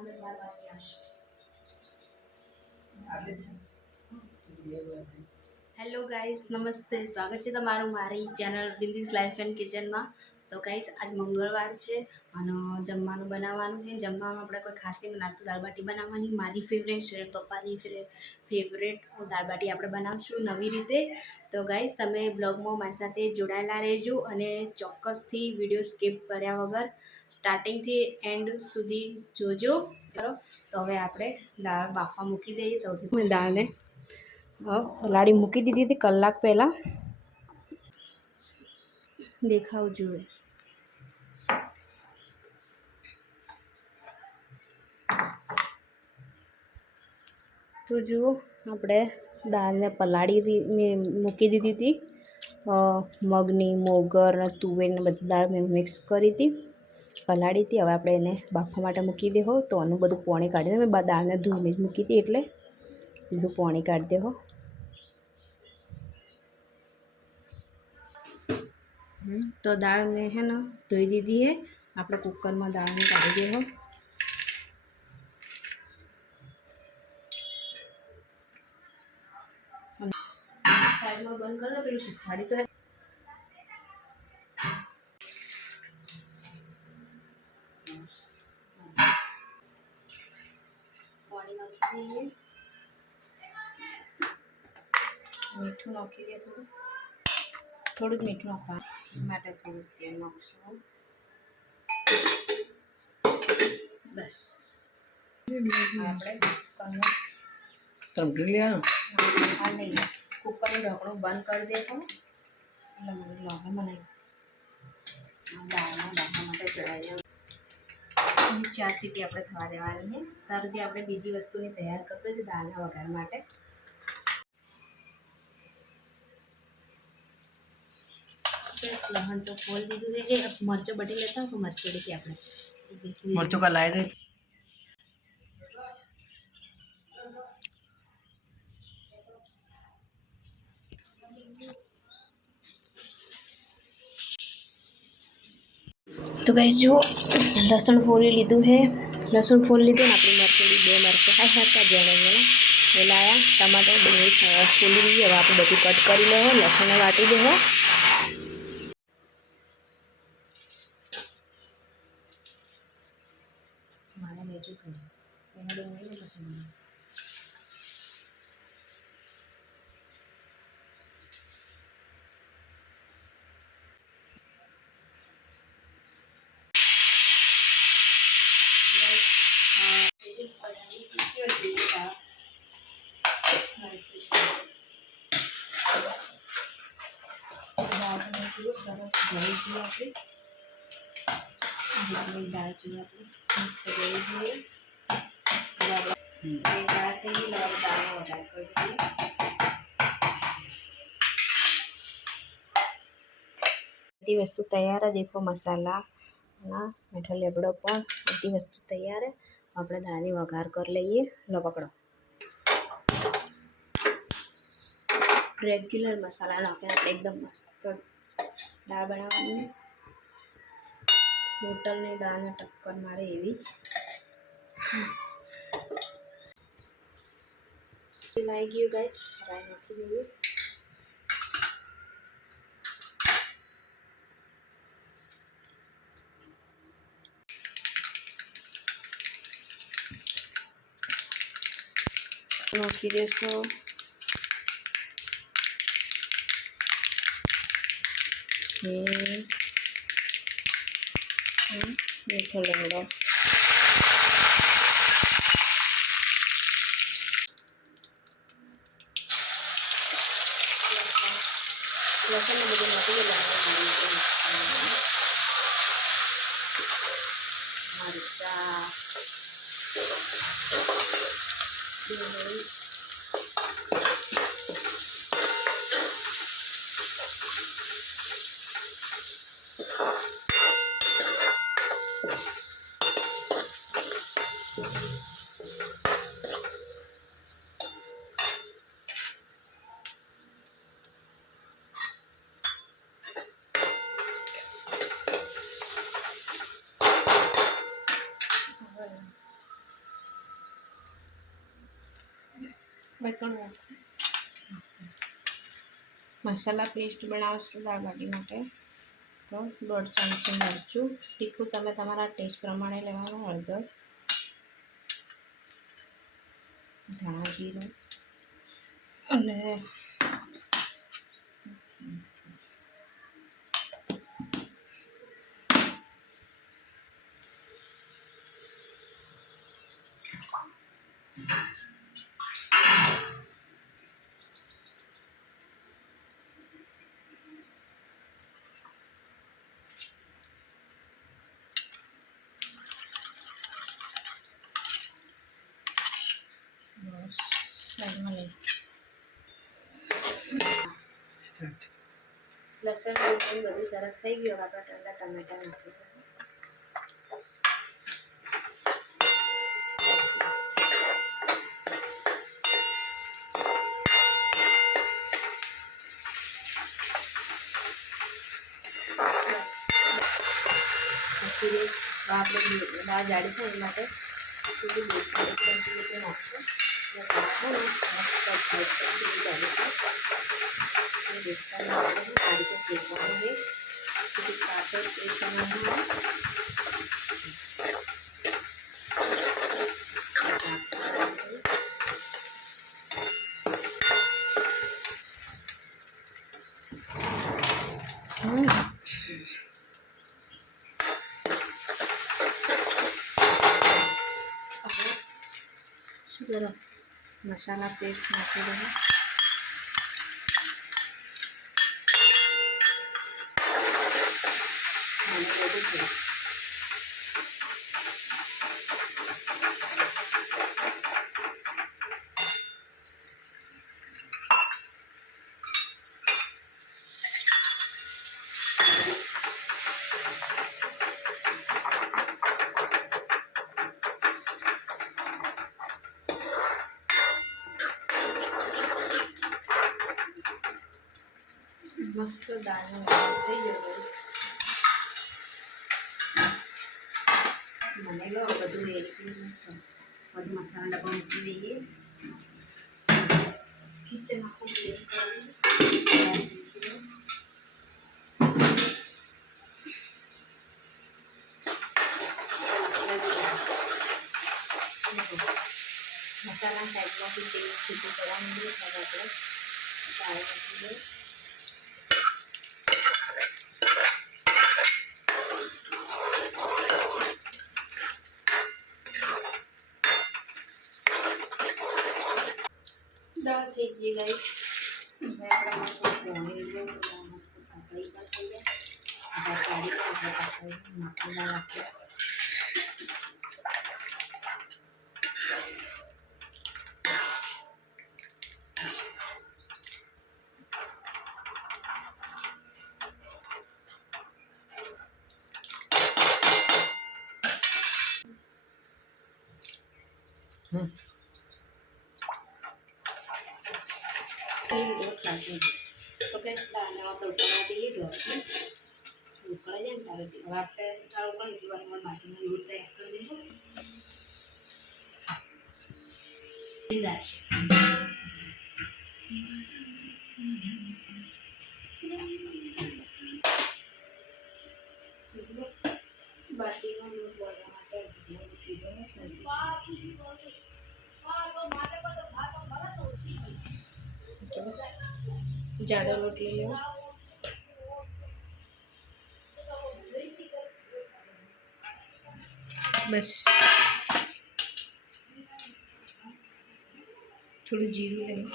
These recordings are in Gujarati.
હેલો ગાઈસ, નમસ્તે. સ્વાગત છે તમારું મારી ચેનલ બિંદીસ લાઈફ એન્ડ કિચનમાં. તો ગાઈસ, આજ મંગળવાર છે અને જમવાનું બનાવવાનું છે. જમવામાં આપણે કોઈ ખાસ નહીં બનાવતું, દાળબાટી બનાવવાની. મારી ફેવરેટ છે, પપ્પાની ફેવરેટ દાળબાટી આપણે બનાવશું નવી રીતે. તો ગાઈસ, તમે બ્લોગમાં મારી સાથે જોડાયેલા રહેજો અને ચોક્કસથી વિડીયો સ્કીપ કર્યા વગર સ્ટાર્ટિંગથી એન્ડ સુધી જોજો. ચલો, તો હવે આપણે દાળ બાફવા મૂકી દઈએ. સૌથી દાળને પલાળી મૂકી દીધી હતી કલાક પહેલાં. દેખાવ જોઈએ. તો જુઓ, આપણે દાળને પલાળી મૂકી દીધી હતી. મગની, મોગર અને તુવેરને બધી દાળ મેં મિક્સ કરી હતી, પલાળી હતી. હવે આપણે એને બાફવા માટે મૂકી દેહો. તો આનું બધું પાણી કાઢી દે. મેં દાળને ધોઈને જ મૂકી હતી એટલે બધું પાણી કાઢી દેહો. તો દાળ મેં હે ને ધોઈ દીધી है. આપણે કુકરમાં દાળને કાઢી દેહો. સાઈડમાં બંધ કરી દો, પેલું શીખવાડી તો પાણી નાખી દઈએ. મીઠું નાખી દઈએ. થોડું જ મીઠું નાખવાનું માટે થોડું તેલ નાખશું. બસ આપણે નહીં, કુકરનું ઢાંકણું બંધ કરી દેતો. એટલે મને લાગે મને દાળના બાફવા માટે ચડાવી દઉં. 4 સીટી આપણે થવા દેવાની છે. ત્યાર સુધી આપણે બીજી વસ્તુની તૈયાર કરતો છે દાળના વઘાર માટે. લહણ તો ફોલ દીધું છે. એ મરચો બટી લેતા તો મરચો देखिए આપણે मर्चों का लाए थे। तो गाइस, जो लसण फोली लीधुं है, लसण फोली लीधुं ने आपणी मरचोड़ी 2 मरचा हाथा जेणे जेणे लाया. टमाटर डુંગળી फोली दीजिए. हवे आपणे बधुं कट करी लेवो. लसण वाटी देवो. मारे नेजू कर एना डુંગળી लसण સરસ ભરી જોઈએ. આપણે દાળ જોઈએ, આપણે મસ્ત ભરી જોઈએ. દાળ થઈ ગઈ. દાળનો વઘાર કરી દઈએ. બધી વસ્તુ તૈયાર है. देखो मसाला ना मीठा लेबड़ो पर बधी वस्तु तैयार है. આપણે દાળની વઘાર કરી લઈએ. લો પકડો. રેગ્યુલર મસાલા નાખીને આપણે એકદમ મસ્ત દાળ બનાવવાની. હોટલની દાળને ટક્કર મારે એવી લાગી ગયું ગાઈસ. રાઈ નાખી દઈએ. નાખી દેશો. મીઠો લીમડો. લસણ બધું નાખી દે. મરચા, ડુંગળી, મસાલા પેસ્ટ બનાવશું દાળ બાટી માટે. તો 1.5 ચમચી મરચું, તીખું તમે તમારા ટેસ્ટ પ્રમાણે લેવાનું, હળદર, ધાણા જીરું અને સાઈડમાં લઈ લસણ બધું સરસ થઈ ગયું. આપણે ઠંડા ટમેટા નાખીશું. આપણે દાળ જાડી થાય એ માટે થોડી બેસન 1 ચમચી જેટલું નાખશું. બેસન આ રીતે શેકવાનું છે. થોડી પાછળ એ સમયમાં જરા મસાલા પેસ્ટ નાખી દઉં. મસ્ત દાળનો થઈ ગયો. મને લો બધું રેડી બધું મસાલા ડબ્બા મૂકી દઈએ. કિચન આખું ક્લીન કરી મસાલા સાઈડમાંથી તેલ છૂટું કરવા માંડીએ. ત્યારે આપણે દાળ મૂકી દઈએ. દાળ થઈ ગઈ ગઈ. મસ્ત પાપડી પણ થઈ જાય. આપણે કાઢી નાખીએ નાખીએ. તો કે દાળને આપણે ઉકળવા દઈએ. ઢોકળી ઉકળાઈ જાય ને તારે હવે આપણે દાળ ઉકળી એટલી વાર બાકીનો લોટ તૈયાર કરી દઈશું. બાટીનો લોટ બોલવા માટે જાડો લોટ લઈ લેવો. બસ થોડું જીરું લેવું.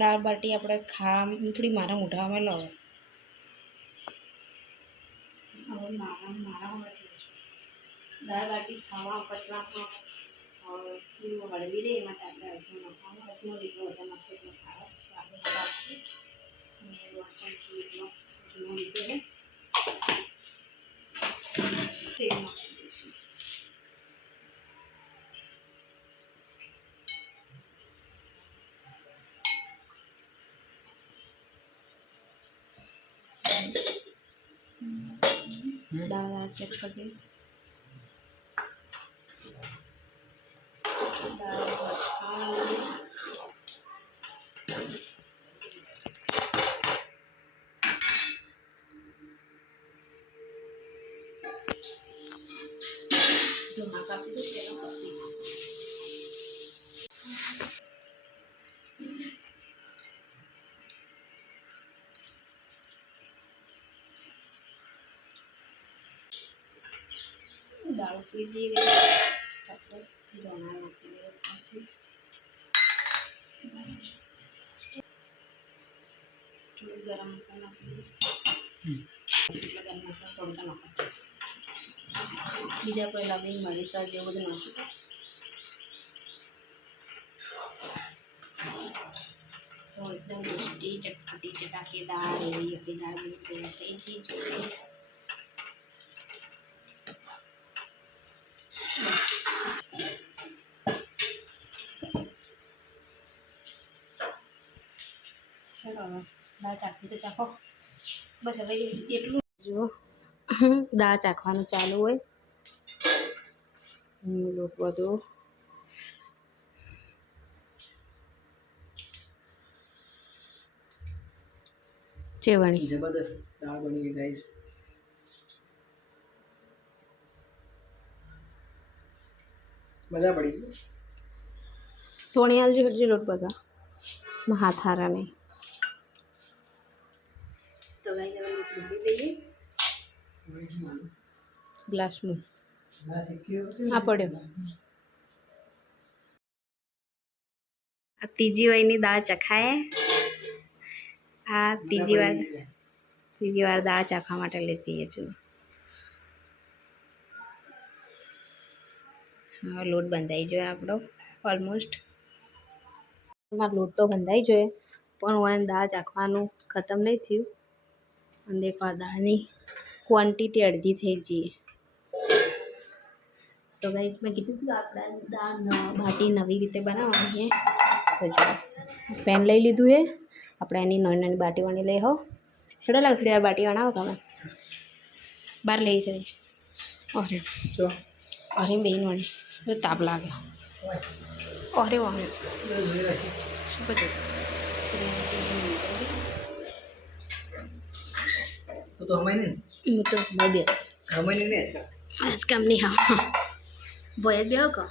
દાળ બાટી આપણે થોડી મારા મોઢામાં લો. હવે મારા દાળ બાટી ખાવા પચવામાં હળવી રહે એ માટે આપણે અજમો નાખવાનો. અજમો જેટલો વધારે નાખીએ એટલો સારો સ્વાદિષ્ટ આવશે. અને 2 ચમચી જેટલો અજમો લીધો છે. તેલ નાખી દઈશું. દાળ ચેક કરજે. જો નાક આપી દઉં તેના પછી દાળ પીજી ગઈ આપણે ચણા નાખી દઈએ. થોડું ગરમ મસાલો નાખી દઈએ. એટલે ગરમ મસાલો થોડું નાખો. બીજા કોઈ લવિંગ મરીતા જેવું બધું નાખી. તો એકદમ ટેસ્ટી ચટપટી ચટાકેદાર એવી આપણી દાળ બની તૈયાર થઈ ગઈ છે. ચલો હવે દાળ ચાખવી તો ચાખો. બસ હવે એટલું જો દાળ ચાખવાનું ચાલુ હોય. લોટ બધું ચેવણી જબરદસ્ત દાળ બની ગઈ ગાઈસ. મજા પડી ગઈ. તોણી આલજો હજી લોટ બધા હાથ હારા નહીં. તો ગાઈસ હવે લોટ મૂકી દઈએ ગ્લાસમાં. આ પડ્યો. આ ત્રીજી વારની દાળ ચખાય. આ ત્રીજી વાર દાળ ચાખવા માટે લેતી છું. હવે લોટ બંધાઈ જોઈએ આપણો ઓલમોસ્ટ. એમાં લોટ તો બંધાઈ જોઈએ પણ હું દાળ ચાખવાનું ખતમ નહીં થયું. અને દેખો દાળની ક્વોન્ટિટી અડધી થઈ જઈએ. તો ગાઈસ મેં કીધું હતું આપણે દાળ બાટી નવી રીતે બનાવવાની છે. તો જો પેન લઈ લીધું છે આપણે. એની નાની નાની બાટી વણી લઈ હો. થોડા લાગશે યાર બાટી બનાવો તમે. બહાર લઈ જઈ. અરે અરે બેન વણી તાપ લાગે. અરે વાહ શું બધું તો હમાય ને હું તો ભાઈ બે હમાય ને આજ કામ નહીં. હા ભોય જ બે કહો.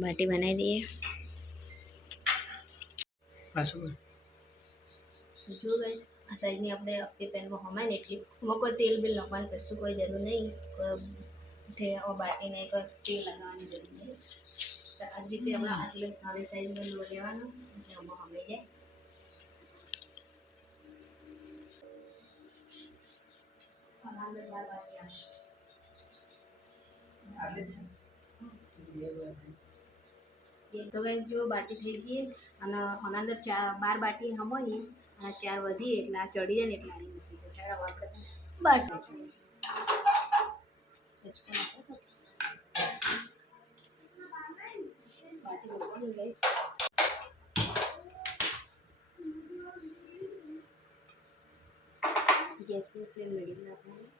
બાટી બનાવી દઈએ. જો ગાઈસ આ સાઈઝની આપણે આપણી પેનમાં હમાય ને એટલી. એમાં કોઈ તેલ બિલ નાખવાની કશું કોઈ જરૂર નહીં. બાટીને કોઈ તેલ લગાવવાની જરૂર નહીં. તો આ રીતે આપણે આટલી નાની સાઈઝનો લોટ લેવાનો એટલે એમાં હમાઈ જાય. તો ગાઈસ જો બાટી થઈ ગઈ અને આના અંદર 12 બાટી હમોઈએ અને 4 વધી એટલે આ ચડી જાય ને એટલે આની મૂકી દો. ચાલો આપણે બાટી મૂકવાની ગાઈસ. ગેસની ફ્લેમ મીડિયમ રાખવાની.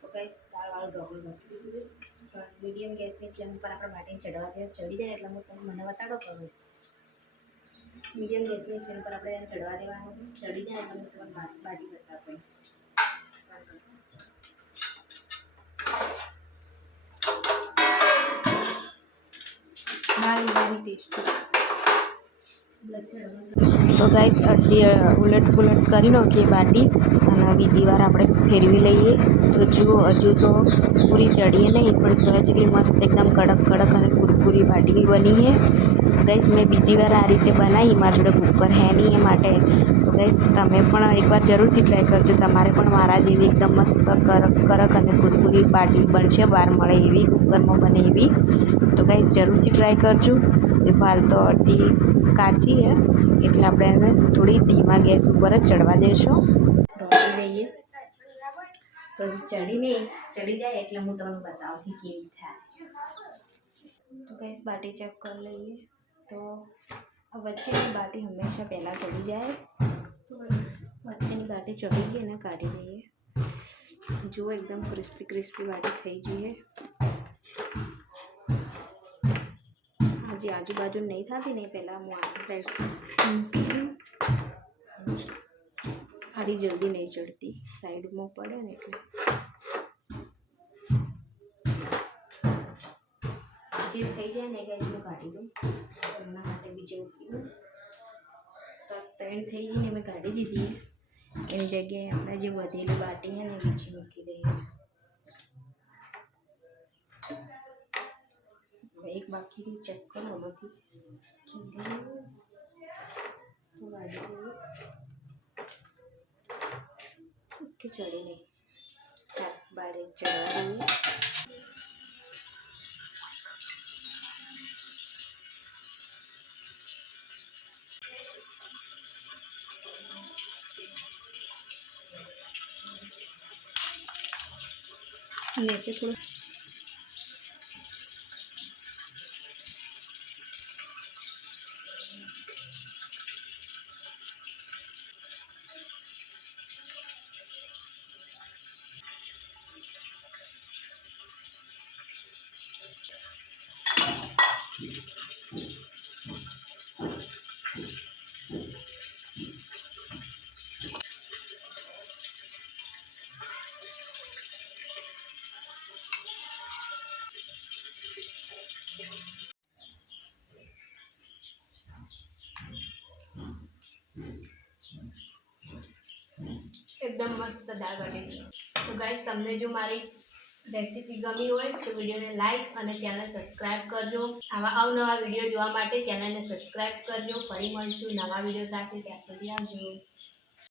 તો ગાઈસ દાળવાળું ઢોકળું નાખી દીધું. મીડિયમ ગેસની ફ્લેમ ઉપર આપણે બાટીને ચડવા દે. ચડી જાય એટલે હું તમને મને બતાડો કરું. મીડિયમ ગેસની ફ્લેમ પર આપણે એને ચડવા દેવાનું. ચડી જાય એટલે હું તમને બાટી બતાવીશ. તો ગાઈસ અડધી ઉલટ પુલટ કરી નાખીએ બાટી અને બીજી વાર આપણે ફેરવી લઈએ. તો જુઓ હજુ તો પૂરી ચડીએ નહીં પણ તો જેટલી મસ્ત એકદમ કડક કડક અને કુરકુરી બાટી બની છે. ગાઈસ મેં બીજી વાર આ રીતે બનાવી, મારા જોડે કુકર હે નહીં એ માટે. તો ગાઈસ તમે પણ એકવાર જરૂરથી ટ્રાય કરજો. તમારે પણ મારા જેવી એકદમ મસ્ત કરક અને કુરકુરી બાટી બનશે, બહાર મળે એવી, કુકરમાં બને એવી. તો ગાઈસ જરૂરથી ટ્રાય કરજો. દેખો હાલ તો અડધી કાચી છે, એટલે આપણે એને થોડી ધીમા ગેસ ઉપર જ ચડવા દઈશું. ઢોળી દઈએ તો ચડી જાય એટલે હું તમને બતાવું કે કેવી થાય. તો ગાઈસ બાટી ચેક કરી લઈએ. તો આ વચ્ચેની બાટી હંમેશા પહેલાં ચડી જાય. વચ્ચેની બાટી ચડી ગઈ અને કાઢી દઈએ. જુઓ એકદમ ક્રિસ્પી બાટી થઈ જઈએ. હજી આજુબાજુ નહીં થતી ને પહેલાં હું આની સાઈડ મૂકી, આડી જલ્દી નહીં ચડતી, સાઈડમાં પડે ને એટલે. જે થઈ જાય ને ગાઈસ હું કાઢી દઉં. એમના માટે બીજે મૂકી દઉં. તો 3 થઈ ગઈ ને મેં કાઢી દીધી. એની જગ્યાએ આપણે જે વધેલી બાટી છે ને બીજી મૂકી દઈએ. એક બાકી ચેક કરો આમાંથી ચડી તો કાઢી દઈએ. ઓકે ચડી નહીં, બાર ચડવા દઈએ. નીચે થોડું એકદમ મસ્ત દાળ બાટી. તો ગાઈસ તમને જો મારી રેસીપી ગમી હોય તો વિડીયોને લાઈક અને ચેનલ સબસ્ક્રાઈબ કરજો. આવા અવનવા વિડીયો જોવા માટે ચેનલને સબસ્ક્રાઈબ કરજો. ફરી મળીશું નવા વિડીયો સાથે. ત્યાં સુધી આવજો.